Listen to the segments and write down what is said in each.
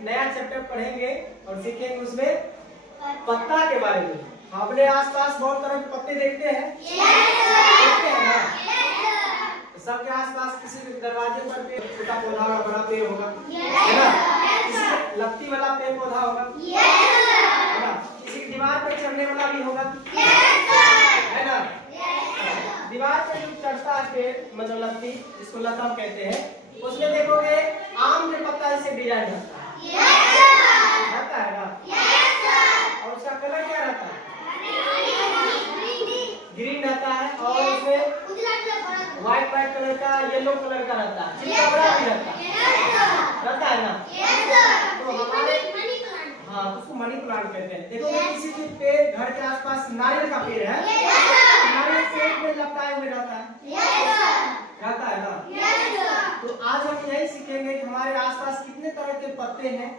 नया चैप्टर पढ़ेंगे और सीखेंगे उसमें पत्ता के बारे में। अपने आसपास बहुत तरह के पत्ते देखते हैं, देखते हैं ना? सबके आसपास किसी के दरवाजे पर पेड़, छोटा पौधा होगा, बड़ा पेड़ होगा, है ना? किसी लत्ती वाला पेड़ पौधा होगा, है ना? किसी की दीवार पे चढ़ने वाला भी होगा, है ना? दीवार पे जो चढ़ता है पेड़, मतलब लत्ती, जिसको लता कहते हैं, उसमें देखोगे आम के पत्ता जैसे डिजाइन रहता है ना? और उसका कलर क्या रहता है? ग्रीन रहता है और उसमें व्हाइट कलर का, येलो कलर का रहता है, चिपचिपा भी रहता है ना? तो हमारे हाँ, उसको मनी प्लांट कहते हैं। देखो किसी के पेड़, घर के आसपास नारियल का पेड़ है, नारियल पेड़ में लटकाए हुए रहता है ना? तो आज हम यही सीखेंगे कि हमारे आसपास कितने तरह के पत्ते हैं,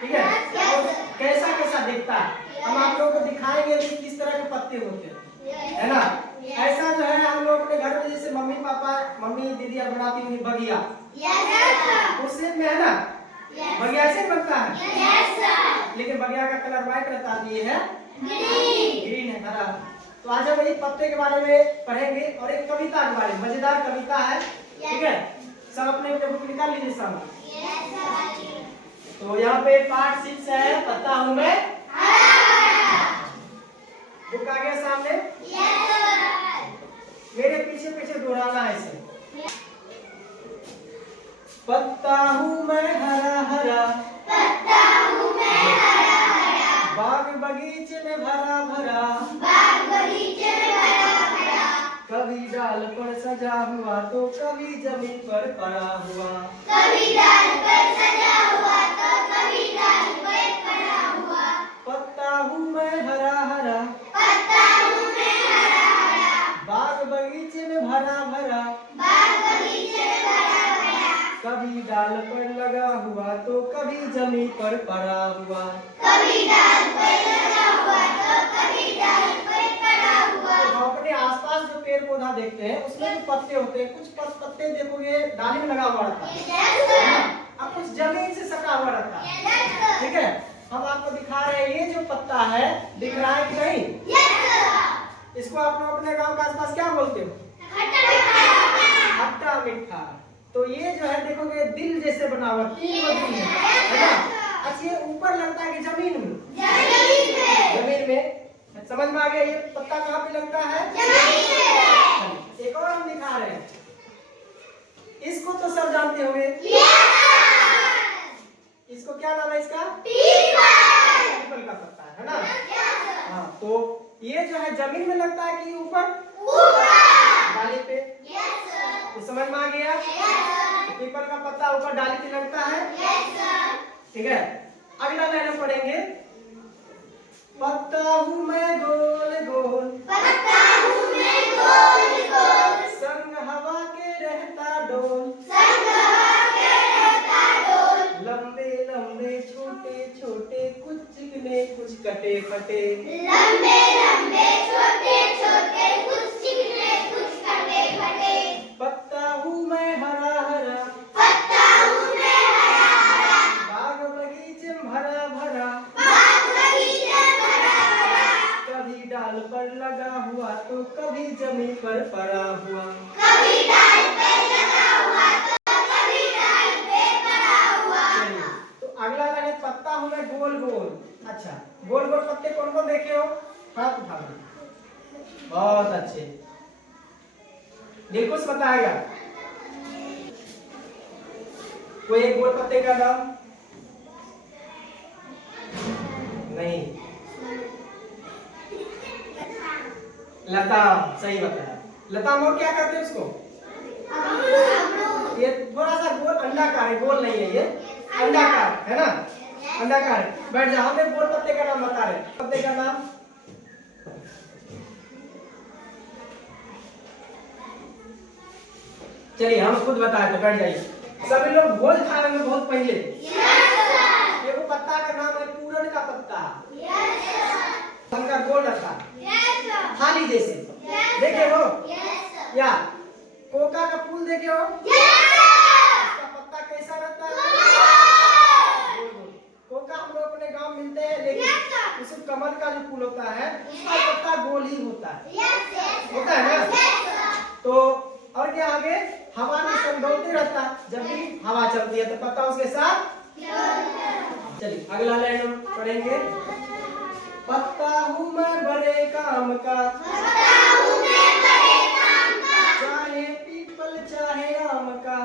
ठीक है? और कैसा कैसा दिखता है, हम आप लोगों को दिखाएंगे कि किस तरह के पत्ते होते हैं, है ना? ऐसा जो है हम लोग अपने घर में जैसे मम्मी दीदियाँ बनाती होंगी बगिया, उससे में है ना, बगिया ऐसे बनता है, लेकिन बगिया का कलर व्हाइट रहता है, ये है ग्रीन है, हरा। तो आज हम एक पत्ते के बारे में पढ़ेंगे और एक कविता के बारे में, मजेदार कविता है, ठीक है? सब अपने अपने बुक निकाल लीजिए सामने। तो यहाँ पे पार्ट 6 है, पत्ता हूँ मैं, बुक आ गया सामने, मेरे पीछे पीछे दोहराना है इसे। पत्ता हूँ मैं हरा हरा, बाग बगीचे में भरा भरा, कभी डाल पर सजा हुआ तो कभी जमीन पर पड़ा हुआ, पत्ता हूँ मैं हरा हरा, बाग बगीचे में भरा भरा, कभी डाल पर लगा हुआ तो कभी जमीन पर पड़ा हुआ, तो अपने आसपास जो पेड़ पौधा देखते हैं उसमें जो पत्ते होते हैं, कुछ पत्ते देखोगे डाली में लगा हुआ रहता है, और कुछ जमीन से सटा हुआ रहता है, ठीक है? हम आपको दिखा रहे हैं, ये जो पत्ता है दिख रहा है कि नहीं? इसको आप लोग अपने गांव के आसपास क्या बोलते हो? खट्टा मीठा। तो ये जो है देखोगे दिल जैसे बना हुआ, 3 दिल है ना? अच्छा, ये ऊपर लगता है कि जमीन में? जमीन में। समझ में आ गया? ये पत्ता कहाँ पे लगता है? एक और हम दिखा रहे हैं, इसको तो सब जानते होंगे, इसको क्या नाम है इसका? पीपल का पत्ता है ना? हाँ, तो ये जो है जमीन में लगता है कि ऊपर डाली पे? तो समझ में आ गया? पीपल का पत्ता ऊपर डाली पे लगता है, ठीक है? अगला लाइन हम पढ़ेंगे, पत्ता हूँ मैं गोल गोल, संग हवा के रहता डोल, लंबे लंबे छोटे छोटे कुछ चिकने कुछ कटे फटे, पत्ता हूँ मैं हरा हरा, बाग बगीचे में भरा भरा, कभी डाल पर लगा हुआ तो कभी जमीन पर पड़ा हुआ, तो अगला लाइन, पत्ता हूँ मैं गोल गोल। अच्छा, गोल गोल पत्ते कौन कौन देखे हो? हाथ उठा लो, बहुत अच्छे। दिलकुश बताएगा कोई एक गोल पत्ते का नाम? नहीं, लताम, सही बताया। लताम और क्या करते हैं उसको? ये थोड़ा सा गोल अंडाकार है, गोल नहीं है, ये अंडाकार है ना? अंडाकार है। बैठ जाओ, हमें गोल पत्ते का नाम बता रहे। पत्ते का नाम? चलिए हम खुद बताए, तो बैठ जाइए। सभी लोग भोज खा रहे हैं बहुत पहले। ये वो पत्ता का नाम है पूरन का पत्ता, उनका गोल रहता, थाली जैसे, देखे हो? या कोका का फूल देखे हो? उसका पत्ता कैसा रहता है? कमल का जो फूल होता है उसका पत्ता गोल ही होता है ना। तो और क्या आगे हवा में संडोलते रहता है, जब भी हवा चलती है तो पत्ता उसके साथ। चलिए अगला लाइन हम पढ़ेंगे। पत्ता हूँ मैं बड़े काम का, चाहे पीपल चाहे आम का,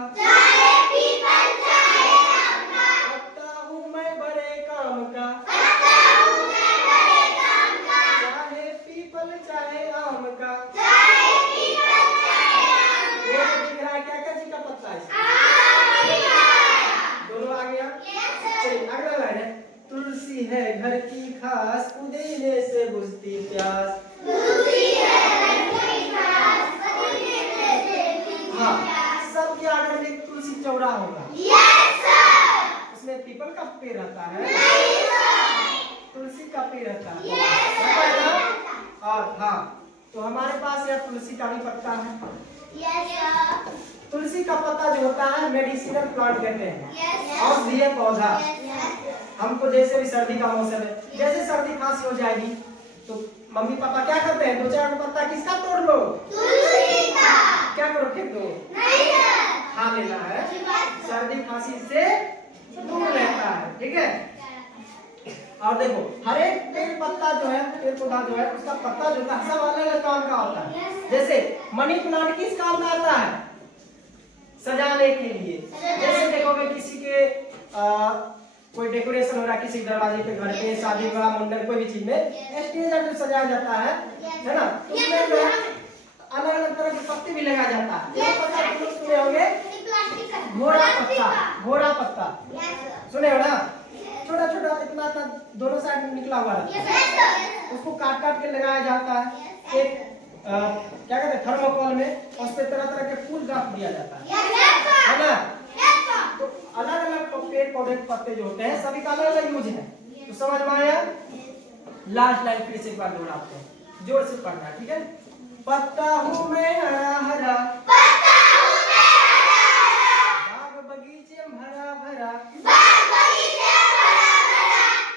पत्ता हूँ मैं बड़े काम का, चाहे पीपल चाहे आम का। ये दिख रहा है क्या क्या चीज का पत्ता है? दोनों आ गया। चलिए अगला लाइन है। तुलसी है घर की खास, पुदीने से बुझती प्यास। हाँ, सबके आगे में एक तुलसी चौड़ा होगा। उसमें पीपल का पेड़ रहता है, तुलसी का पेड़ रहता है। और हाँ, तो हमारे पास यह तुलसी का भी पत्ता है। तुलसी का पत्ता जो होता है मेडिसिनल प्लांट कहते हैं, औषधीय पौधा। हमको जैसे भी सर्दी का मौसम है, जैसे सर्दी खांसी हो जाएगी तो मम्मी पापा क्या करते हैं, दो चार पत्ता किसका तोड़ लो, तुलसी का। क्या करो, फेंक दो, खा लेना है, सर्दी खांसी से दूर रहता है। ठीक है। और देखो हर एक पेड़ पत्ता जो है, पेड़ पौधा जो है, उसका पत्ता जो है सब अलग अलग काम का होता है। जैसे मनी प्लांट किस काम में आता है, सजाने के लिए। जैसे देखोगे किसी के कोई डेकोरेशन हो रहा है, किसी दरवाजे पे, घर पे, शादी विवाह, मंडल, कोई भी चीज में स्टेज जो सजाया जाता है ना, तो उसमें जो है अलग अलग तरह के पत्ते भी लगाया जाता है। ये पत्ता तुम सुने होंगे, घोड़ा पत्ता, घोड़ा पत्ता सुने हो ना, छोटा छोटा इतना दोनों साइड में निकला हुआ रहता है, उसको काट काट के लगाया जाता है। एक क्या कहते हैं, थर्मोकोल में, उस पे तरह तरह के फूल रख दिया जाता है ना। तो अलग अलग पेड़ पौधे के पत्ते जो होते हैं सभी का अलग अलग यूज है। तो समझ में आया? लास्ट लाइन फिर से एक बार दोहराते हैं, जोर से पढ़ना, ठीक है। पत्ता हूँ मैं हरा हरा, बाग बगीचे में भरा भरा,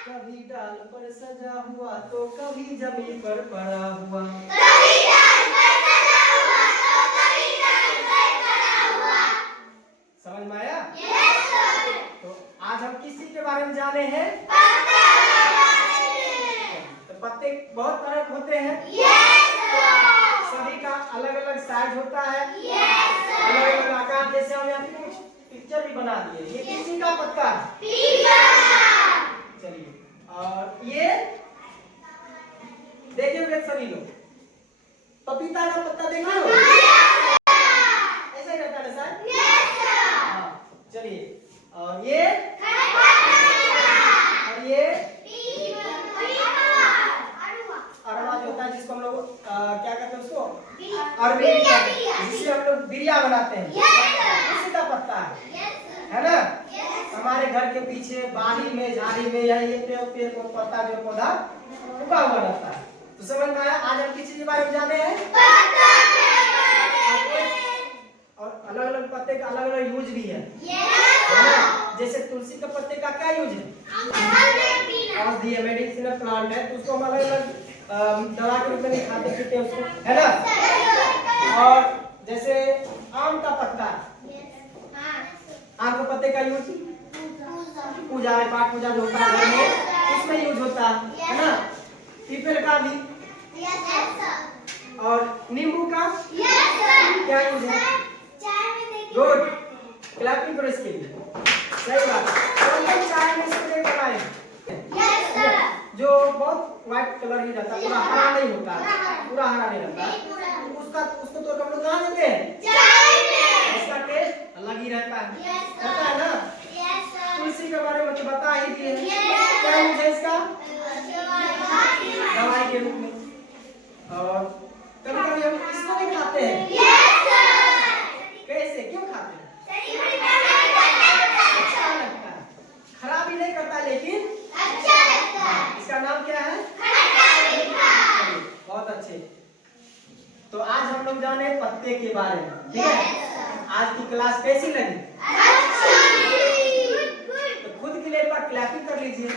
कभी डाल पर सजा हुआ तो कभी जमीन पर पड़ा हुआ। समझ में आया? तो आज हम किसी के बारे में जाने हैं, तो पत्ते बहुत तरह होते हैं, सभी का अलग अलग साइज होता है, अलग अलग आकार। जैसे हम यहाँ पे कुछ पिक्चर भी बना दिए, ये किसी का पत्ता है। चलिए, और ये देखिए सभी लोग, पपीता का पत्ता देख रहे हो, ऐसा ही रहता है सर। चलिए, और ये अरवा जो होता है, जिसको हम लोग क्या कहते हैं, उसको अरबी, जिससे हम लोग बिरिया बनाते हैं, उसी का पत्ता है ना। हमारे घर के पीछे बाड़ी में, झाड़ी में, ये पेड़ को पत्ता जो पौधा उगा हुआ रहता है। तो समझ में आया? आज हम किसी के बारे में जाने हैं, और अलग अलग पत्ते का अलग अलग यूज भी है ना। जैसे तुलसी के पत्ते का क्या यूज है, औषधीय मेडिसिनल प्लांट है, तो उसको हम अलग अलग दवा के रूप में नहीं खाते पीते उसको, है ना। और जैसे आम का पत्ता, आम के पत्ते का यूज पूजा पाठ, पूजा जो होता है उसमें यूज होता है ना। पीपल का भी, और नींबू का क्या यूज है, गुड, क्लैपिंग करो इसके लिए, सही बात। तो चाय में इसको बनाए जो बहुत व्हाइट कलर ही रहता है, पूरा हरा नहीं होता, पूरा हरा नहीं रहता, उसको तो हम लोग कहाँ देते हैं, इसका टेस्ट अलग ही रहता है ना। तुलसी के बारे में तो बता ही दिए, क्या यूज है इसका, दवाई के रूप में। और कभी कभी हम इसको भी खाते हैं, कैसे, क्यों खाते हैं, अच्छा लगता है, खराब ही नहीं करता, लेकिन अच्छा लगता है। इसका नाम क्या है, बहुत अच्छे। तो आज हम लोग जाने पत्ते के बारे में, ठीक है। आज की क्लास कैसी लगी, तो खुद के लिए एक बार क्लैपिंग कर लीजिए।